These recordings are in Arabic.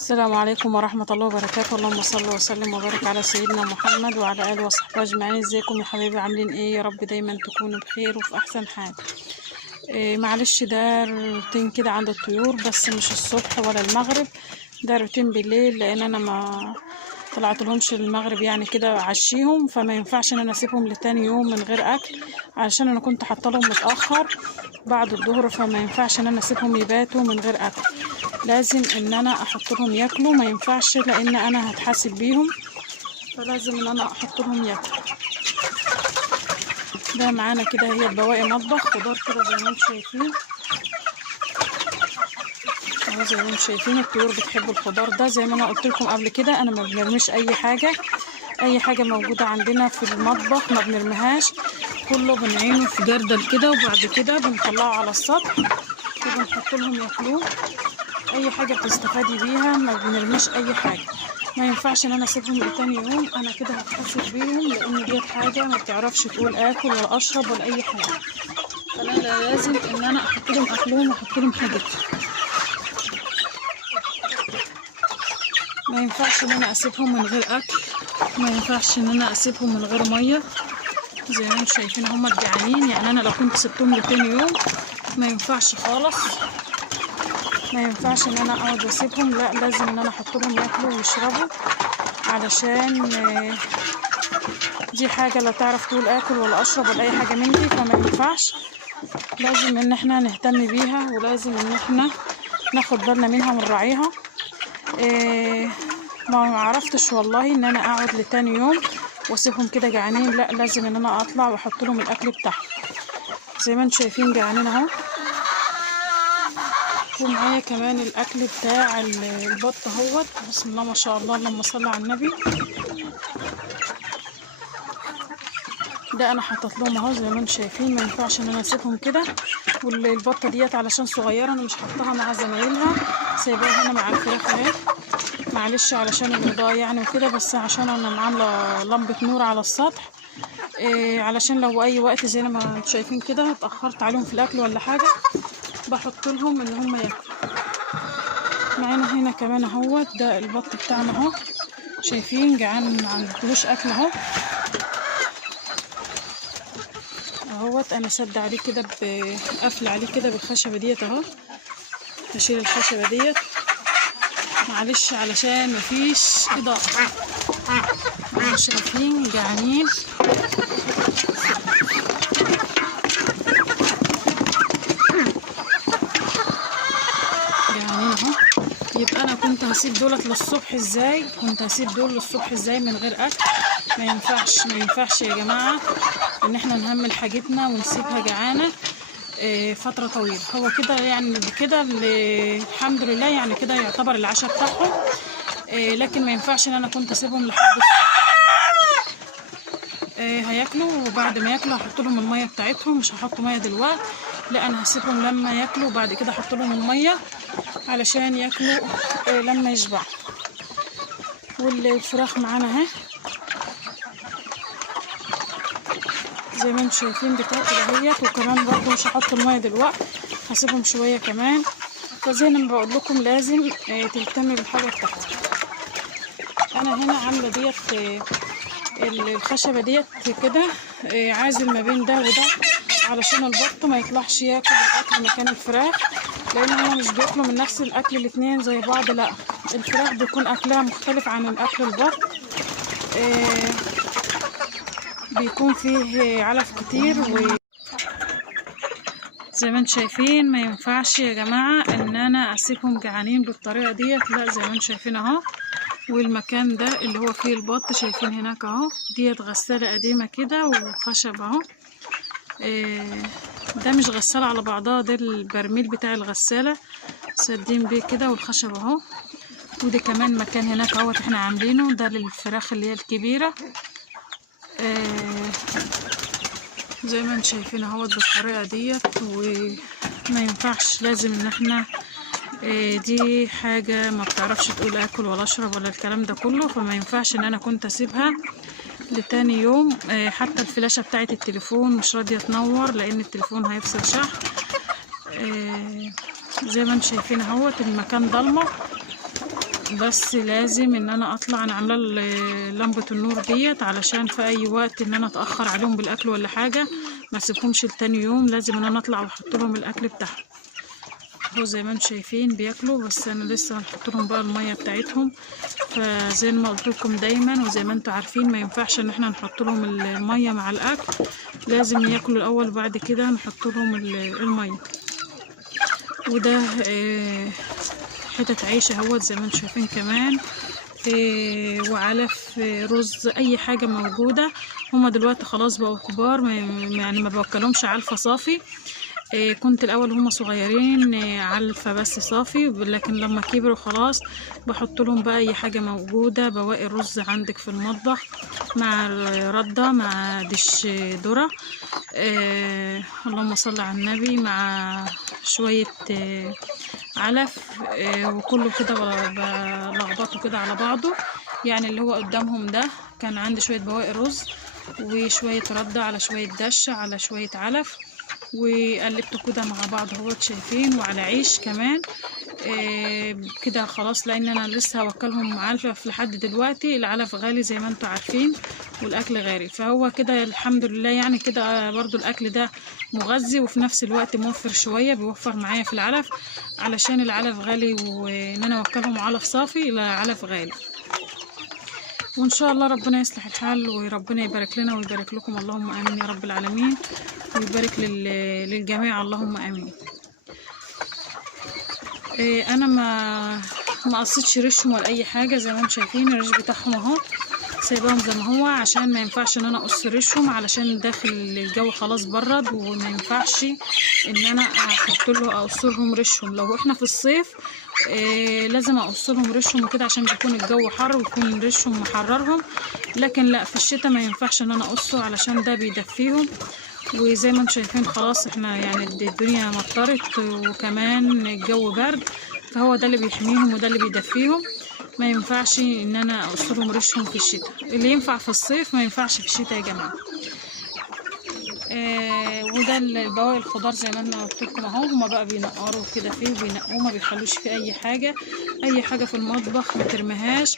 السلام عليكم ورحمة الله وبركاته. اللهم صل وسلم وبارك على سيدنا محمد وعلى آله وصحبه أجمعين. ازيكم يا حبايبي؟ عاملين ايه؟ يا رب دايما تكونوا بخير وفي أحسن حال. معلش، ده روتين كده عند الطيور، بس مش الصبح ولا المغرب، ده روتين بالليل، لأن أنا ما طلعت لهمش المغرب يعني كده عشيهم، فما ينفعش ان انا اسيبهم لتاني يوم من غير اكل، علشان انا كنت حاطه لهم متاخر بعد الظهر، فما ينفعش ان انا اسيبهم يباتوا من غير اكل، لازم ان انا احط لهم ياكلوا، ما ينفعش لان انا هتحاسب بيهم، فلازم ان انا احط لهم ياكلوا. ده معانا كده هي بواقي مطبخ خضار كده زي ما انتم شايفين اهو، زي ما انتم شايفين الطيور بتحب الخضار ده. زي ما انا قلت لكم قبل كده، انا ما بنرميش اي حاجه موجوده عندنا في المطبخ ما بنرميهاش، كله بنعينه في جردل كده، وبعد كده بنطلعه على السطح وبنحط لهم ياكلوه. اي حاجه بتستفادي بيها، ما بنرميش اي حاجه. ما ينفعش ان انا اسيبهم لتاني يوم، انا كده هتحاسب بيهم، لان ديت حاجه ما بتعرفش تقول اكل ولا اشرب ولا اي حاجه، فانا لازم ان انا احط لهم اكلهم واحط لهم حاجتهم. ما ينفعش ان انا اسيبهم من غير اكل، ما ينفعش ان انا اسيبهم من غير ميه. زي ما انتم شايفين هم جعانين، يعني انا لو كنت سبتهم لتاني يوم ما ينفعش خالص، ما ينفعش ان انا اقعد واسيبهم، لا لازم ان انا احط لهم ياكلوا ويشربوا، علشان دي حاجه لا تعرف تقول اكل ولا اشرب ولا اي حاجه من دي، فما ينفعش. لازم ان احنا نهتم بيها، ولازم ان احنا ناخد بالنا منها ونراعيها. ما عرفتش والله ان انا اقعد لتاني يوم واسيبهم كده جعانين، لا لازم ان انا اطلع واحط لهم الاكل بتاعهم. زي ما انتم شايفين جعانين اهو، ومعايا كمان الاكل بتاع البط اهوت. بسم الله ما شاء الله، اللهم صل على النبي. ده انا حطيت لهم اهو زي ما انتم شايفين، ما ينفعش ان انا اسيبهم كده. والبطه ديت علشان صغيره انا مش حطاها مع زمايلها، سايباها هنا مع الفراخ اهي، معلش علشان الاضاءه يعني وكده، بس عشان انا عامله لمبه نور على السطح، علشان لو اي وقت زي ما انتم شايفين كده اتاخرت عليهم في الاكل ولا حاجه، بحط لهم ان هم ياكلوا. معانا هنا كمان اهوت، ده البط بتاعنا اهو، شايفين جعان، ما عندوش اكل اهو اهوت. انا سد عليه كده بقفل عليه كده بالخشبه ديت اهو، هشيل الخشبه ديت معلش علشان مفيش اضاءه. شايفين جعانين، جعانين اهو. يبقى انا كنت هسيب دولت للصبح ازاي؟ كنت هسيب دول للصبح ازاي من غير اكل؟ ما ينفعش، ما ينفعش يا جماعه ان احنا نهمل حاجتنا ونسيبها جعانه فتره طويله. هو كده يعني كده الحمد لله، يعني كده يعتبر العشاء بتاعهم، لكن ما ينفعش ان انا كنت اسيبهم لحد الصبح. هياكلوا، وبعد ما ياكلوا هحط لهم الميه بتاعتهم، مش هحط ميه دلوقتي، لا انا هسيبهم لما ياكلوا وبعد كده احط لهم الميه علشان ياكلوا لما يشبعوا. والفراخ معانا اهي زي ما انتم شايفين بتاكل اهيت، وكمان برضه مش هحط الميه دلوقتي، هسيبهم شويه كمان. فزي ما بقول لكم لازم تهتمي بالحاجه بتاعتك. انا هنا عامله ديت الخشبه ديت كده، عازل ما بين ده وده علشان البط ما يطلعش ياكل الاكل مكان الفراخ، لان هما مش بياكلوا من نفس الاكل الاتنين زي بعض، لا الفراخ بيكون اكلها مختلف عن الاكل البط، بيكون فيه علف كتير. زي ما انتم شايفين ما ينفعش يا جماعه ان انا اسيبهم جعانين بالطريقه ديت، لا زي ما انتم شايفين اهو. والمكان ده اللي هو فيه البط شايفين هناك اهو، ديت غساله قديمه كده وخشب اهو، ده مش غسالة على بعضها، ده البرميل بتاع الغسالة سادين بيه كده، والخشب اهو. ودي كمان مكان هناك اهوت احنا عاملينه ده للفراخ اللي هي الكبيرة، زي ما انتم شايفين اهوت بالطريقة ديت. وما ينفعش، لازم ان احنا دي حاجة ما بتعرفش تقول اكل ولا اشرب ولا الكلام ده كله، فما ينفعش ان انا كنت اسيبها لتاني يوم. حتى الفلاشة بتاعت التليفون مش راضية تنور لان التليفون هيفصل شحن. زي ما انتم شايفين اهوت المكان ضلمة، بس لازم ان انا اطلع، انا عامله لمبه النور ديت علشان في اي وقت ان انا اتاخر عليهم بالاكل ولا حاجه ما اسيبهمش لتاني يوم، لازم ان انا اطلع واحط لهم الاكل بتاعهم. اهو زي ما انتم شايفين بياكلوا، بس انا لسه هنحط لهم بقى الميه بتاعتهم. فزي ما قلت لكم دايما وزي ما انتم عارفين، ما ينفعش ان احنا نحط لهم الميه مع الاكل، لازم ياكلوا الاول وبعد كده نحط لهم الميه. وده حتة عيش اهوت زي ما انتم شايفين كمان، وعلف، رز، اي حاجة موجودة. هما دلوقتي خلاص بقوا كبار، يعني ما باكلهمش علفة صافي. كنت الاول هما صغيرين علفة بس صافي، لكن لما كبروا خلاص بحط لهم بقى اي حاجة موجودة، بواقي الرز عندك في المطبخ مع ردة مع دش ذرة، اللهم صل على النبي، مع شوية علف، وكله كده بلخبطه كده على بعضه. يعني اللي هو قدامهم ده كان عندي شوية بواقي رز وشوية ردة على شوية دش على شوية علف، وقلبته كده مع بعض اهوت شايفين، وعلى عيش كمان كده خلاص، لان انا لسه هوكلهم علف. لحد دلوقتي العلف غالي زي ما انتم عارفين والاكل غالي، فهو كده الحمد لله. يعني كده برضو الاكل ده مغذي وفي نفس الوقت موفر شويه، بيوفر معايا في العلف علشان العلف غالي، وان انا اوكلهم علف صافي لا علف غالي. وان شاء الله ربنا يصلح الحال وربنا يبارك لنا ويبارك لكم، اللهم امين يا رب العالمين، ويبارك للجميع اللهم امين. انا ما قصيتش ريشهم ولا اي حاجه، زي ما انتم شايفين الريش بتاعهم اهو سايباهم زي ما هو، عشان ما ينفعش ان انا اقص ريشهم علشان داخل الجو خلاص برد، وما ينفعش ان انا احط له اقص لهم ريشهم. لو احنا في الصيف لازم اقص لهم ريشهم وكده عشان بيكون الجو حر ويكون ريشهم محررهم، لكن لا في الشتاء ما ينفعش ان انا اقصه علشان ده بيدفيهم. وزي ما انتم شايفين خلاص احنا يعني الدنيا مطرت وكمان الجو برد، فهو ده اللي بيحميهم وده اللي بيدفيهم. ما ينفعش ان انا اقص لهم ريشهم في الشتاء، اللي ينفع في الصيف ما ينفعش في الشتاء يا جماعه. وده البواقي الخضار زي ما انا قلت لكم اهو، هما بقى بينقروا كده فيه وبينقوه، ما بيخلوش فيه اي حاجه في المطبخ ما ترميهاش.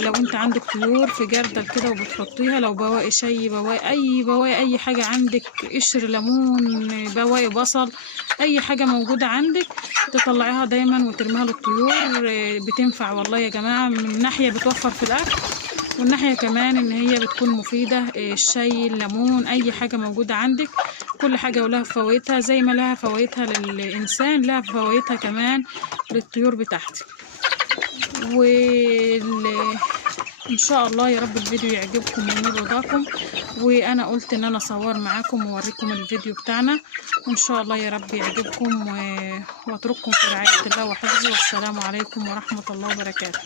لو انت عندك طيور في جردل كده وبتحطيها، لو بواقي شاي، بواقي اي حاجه عندك، قشر ليمون، بواقي بصل، اي حاجه موجوده عندك تطلعيها دايما وترميها للطيور. بتنفع والله يا جماعه، من ناحيه بتوفر في الاكل، والناحية كمان ان هي بتكون مفيدة. الشاي، الليمون، اي حاجة موجودة عندك، كل حاجة ولها فوائدها، زي ما لها فوائدها للإنسان لها فوائدها كمان للطيور بتاعتي. ان شاء الله يا رب الفيديو يعجبكم وينال رضاكم، وانا قلت ان انا اصور معاكم واوريكم الفيديو بتاعنا، وان شاء الله يا رب يعجبكم، واترككم في رعاية الله وحفظه، والسلام عليكم ورحمة الله وبركاته.